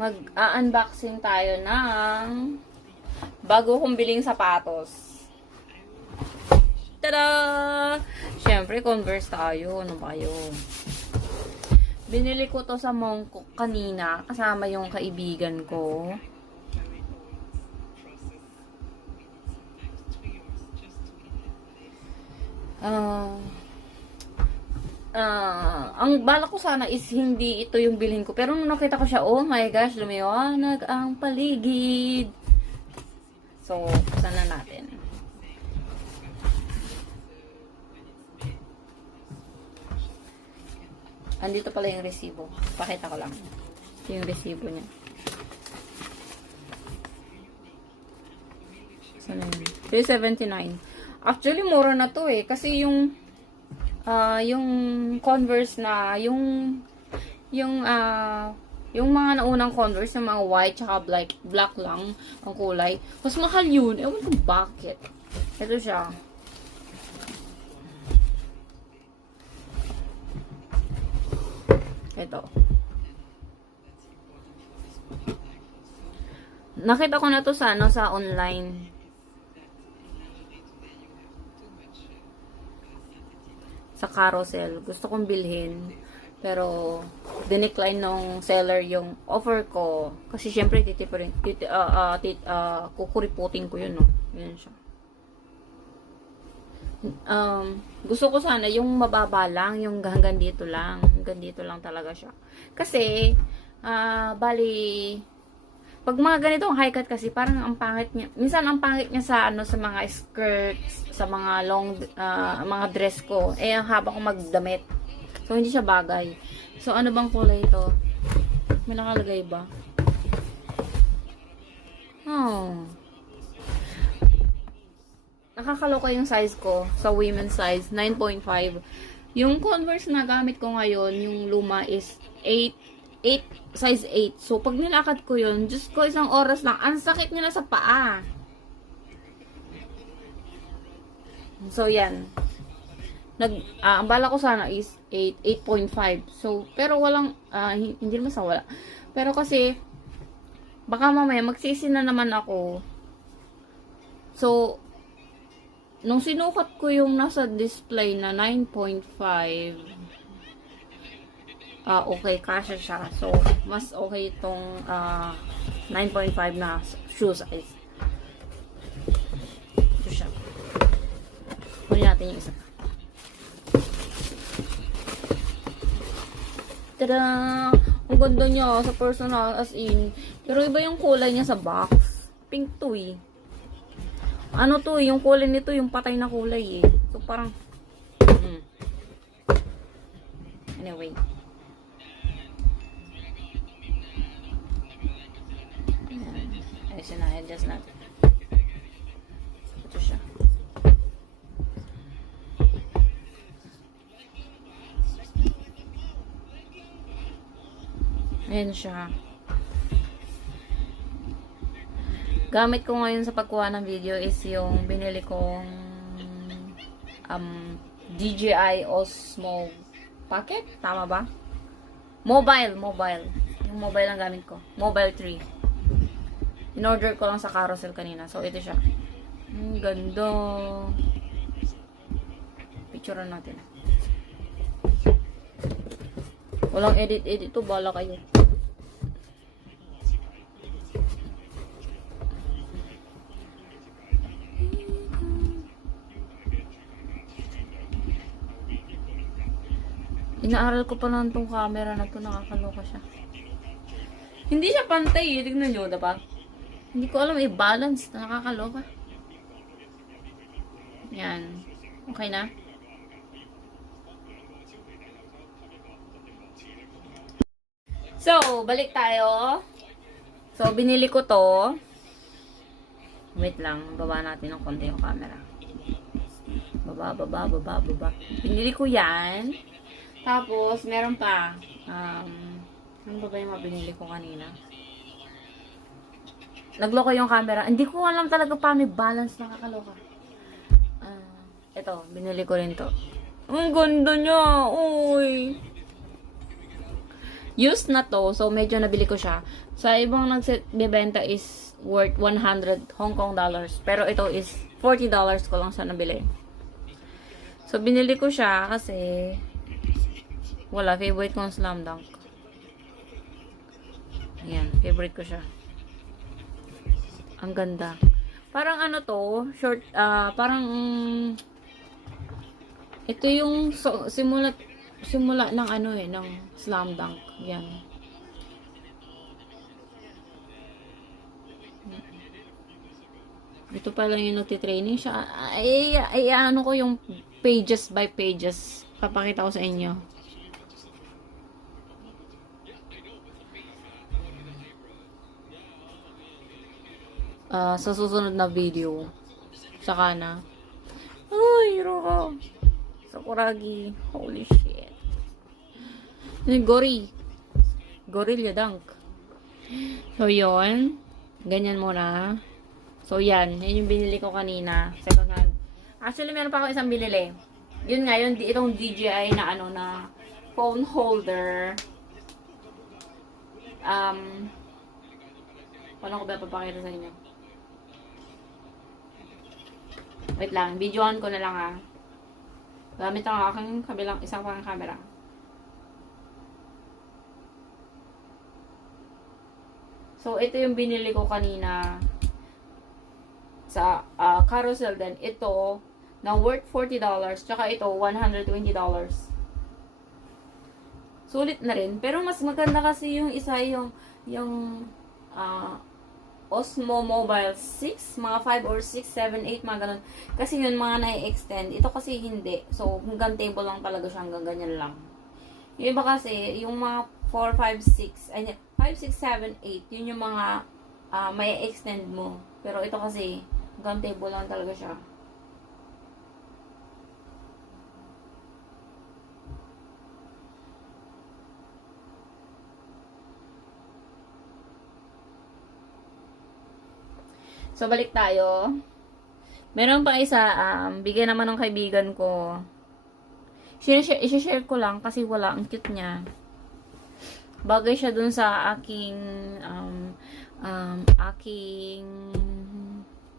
Mag-unboxing tayo ng bago kong biling sapatos. Tada! Siyempre, Converse tayo. Ano ba yun? Binili ko to sa Mongkok kanina. Kasama yung kaibigan ko. Ang bala ko sana is hindi ito yung bilhin ko. Pero nung nakita ko siya, oh my gosh, lumiwanag ang paligid. So, sana natin. Andito pala yung resibo. Pakita ko lang. Ito yung resibo niya. Sana yun? 379. Actually, mura na to eh. Kasi yung Converse na, yung mga naunang Converse, yung mga white tsaka black lang ang kulay. Mas mahal yun. Ewan ko bakit. Ito siya. Ito. Nakita ko na to sa online. Sa Carousel. Gusto kong bilhin. Pero, dinecline nung seller yung offer ko. Kasi, syempre, kukuriputin ko yun, no? Yan siya. Gusto ko sana yung mababa lang, yung hanggang dito lang. Hanggang dito lang talaga siya. Kasi, bali, pag mga ganitong high cut kasi, parang ang pangit niya. Minsan, ang pangit niya sa mga skirts, sa mga mga dress ko. Eh, ang haba ko magdamit. So, hindi siya bagay. So, ano bang kulay ito? May nakalagay ba? Oh. Nakakaloka yung size ko sa women's size, 9.5. Yung Converse na gamit ko ngayon, yung luma is 8, size 8. So, pag nilakad ko yun, Diyos ko, isang oras lang, ang sakit niya na sa paa. So, yan. Ang bala ko sana is 8.5. So, pero walang, hindi naman sa wala. Pero kasi, baka mamaya, magsisi na naman ako. So, nung sinukat ko yung nasa display na 9.5, okay, kasya siya. So, mas okay itong 9.5 na shoe size. Ito siya. Kunin natin yung isa pa. Tada! Ang ganda niya sa personal, as in. Pero iba yung kulay niya sa box. Pink to eh. Ano to, yung kulay nito, yung patay na kulay eh. So, parang, anyway. Ayun na, adjust natin. Ito siya. Ayan siya. Gamit ko ngayon sa pagkuha ng video is yung binili kong DJI Osmo Pocket. Tama ba? Mobile. Yung mobile ang gamit ko. Mobile 3. In-order ko lang sa Carousel kanina. So, ito siya. Ang ganda. Picturean natin. Walang edit to. Bala kayo. Inaaral ko pa lang itong camera na to. Nakakaloka siya. Hindi siya pantay eh. Tignan nyo, diba? Hindi ko alam i-balance. Nakakaloka. Yan. Okay na? So, balik tayo. So, binili ko to. Wait lang. Baba natin ng konti yung camera. Baba. Binili ko yan. Tapos, meron pa. Ano ba yung mabinili ko kanina? Nagloko yung camera. Hindi ko alam talaga paano balance. Nakakaloka. Ito, binili ko rin to. Ang ganda niya. Uy. Used na to, so medyo nabili ko siya. Sa ibang nagbebenta is worth 100 Hong Kong dollars. Pero ito is $40 ko lang siya nabili. So, binili ko siya kasi wala, favorite ko ang Slam Dunk. Ayan, favorite ko siya. Ang ganda. Parang ano to, short, parang ito yung simula ng ano ng Slam Dunk. Yan. Ito pa lang yung nagtitraining siya. Ay, ano ko yung pages by pages. Papakita ko sa inyo. Sa susunod na video. Saka na. Ay, Roko. Sakuragi. Holy shit. Gorilla Dunk. So, yun. Ganyan muna. So, yan. Yan yung binili ko kanina. Second hand. Actually, meron pa ako isang binili. Yun nga, yun. Itong DJI na ano na phone holder. Paano ko ba papakita sa inyo? Wait lang. Videoan ko na lang ha. Gamit ang aking isang pang camera. So, ito yung binili ko kanina sa Carousel din. Ito, na worth $40. Tsaka ito, $120. Sulit na rin. Pero mas maganda kasi yung isa yung Osmo Mobile 6, mga 5 or 6, 7, 8, mga ganun. Kasi yun, mga na-extend. Ito kasi hindi. So, hanggang table lang talaga siya, hanggang ganyan lang. Yung iba kasi, yung mga 4, 5, 6, ay, 5, 6, 7, 8, yun yung mga may extend mo. Pero ito kasi, hanggang table lang talaga siya. So, balik tayo. Meron pa isa, bigyan naman ng kaibigan ko. I-share ko lang kasi wala, ang cute niya. Bagay siya dun sa aking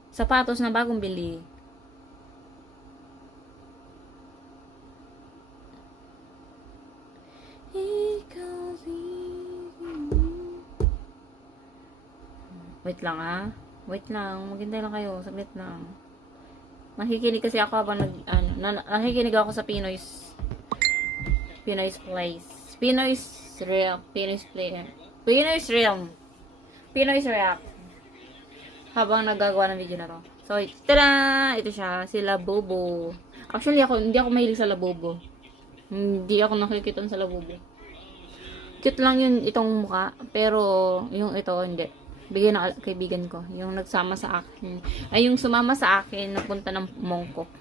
sapatos na bagong bili. Wait lang Wait lang, maghintay lang kayo, saglit lang. Nakikinig kasi ako habang nakikinig ako sa Pinoy's Place. Pinoy's React. Habang nagagawa ng video na to. So, tada! Ito siya, si Labubu. Actually, hindi ako mahilig sa Labubu. Hindi ako nakikita sa Labubu. Cute lang yun itong mukha, pero yung ito, hindi. Bigyan ng kaibigan ko. Yung nagsama sa akin. Ay, yung sumama sa akin, napunta ng Mongkok.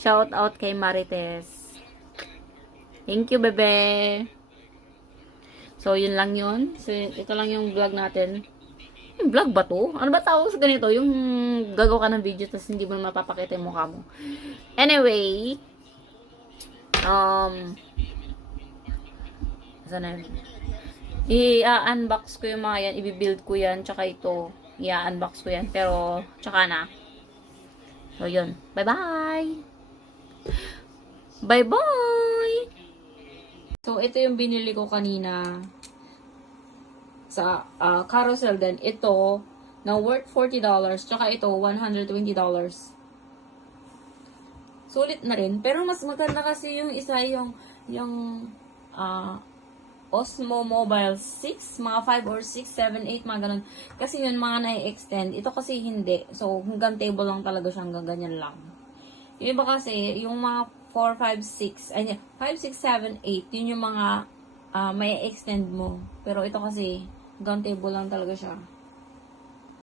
Shout out kay Marites. Thank you, bebe. So, yun lang yun. So, ito lang yung vlog natin. Yung vlog ba to? Ano ba tawag sa ganito? Yung gagawa ka ng video tapos hindi mo mapapakita yung mukha mo. Anyway, saan na yun? I-unbox ko yung mga yan, i-build ko yan, tsaka ito, i-unbox ko yan, pero, tsaka na. So, yun. Bye-bye! Bye-bye! So, ito yung binili ko kanina sa Carousel din. Ito, na worth $40, tsaka ito, $120. Sulit na rin, pero mas maganda kasi yung isa, yung Osmo Mobile 6, mga 5 or 6, 7, 8, mga ganun. Kasi yun, mga na-extend. Ito kasi hindi. So, hanggang table lang talaga siya, hanggang ganyan lang. Yung iba kasi, yung mga 4, 5, 6, ay, 5, 6, 7, 8, yun yung mga may extend mo. Pero ito kasi, hanggang table lang talaga siya.